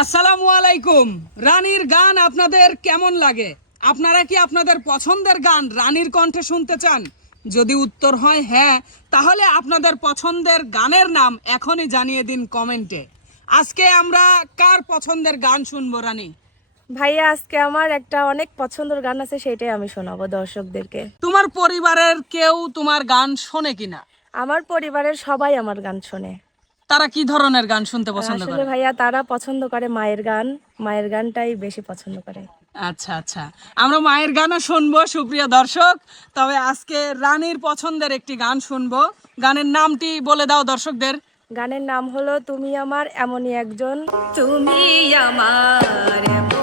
আসসালামু আলাইকুম। রানীর গান আপনাদের কেমন লাগে? আপনারা কি আপনাদের পছন্দের গান রানীর কণ্ঠে শুনতে চান? যদি উত্তর হয় হ্যাঁ তাহলে আপনাদের পছন্দের গানের নাম এখনই জানিয়ে দিন কমেন্টে। আজকে আমরা কার পছন্দের গান শুনব রানী? ভাইয়া আজকে আমার একটা অনেক পছন্দের গান আছে সেটাই আমি শোনাবো দর্শকদেরকে। তোমার পরিবারের কেউ তোমার গান শোনে কিনা? আমার পরিবারের সবাই আমার গান শোনে। তারা কি ধরনের গান শুনতে পছন্দ করে? ভাইয়া তারা পছন্দ করে মায়ের গান। মায়ের গানটাই বেশি পছন্দ করে। আচ্ছা আচ্ছা। আমরা মায়ের গানও শুনব সুপ্রিয় দর্শক। তবে আজকে রানীর পছন্দের একটি গান শুনব। গানের নামটি বলে দাও দর্শকদের। গানের নাম হলো তুমি আমার এমনই একজন। তুমি আমার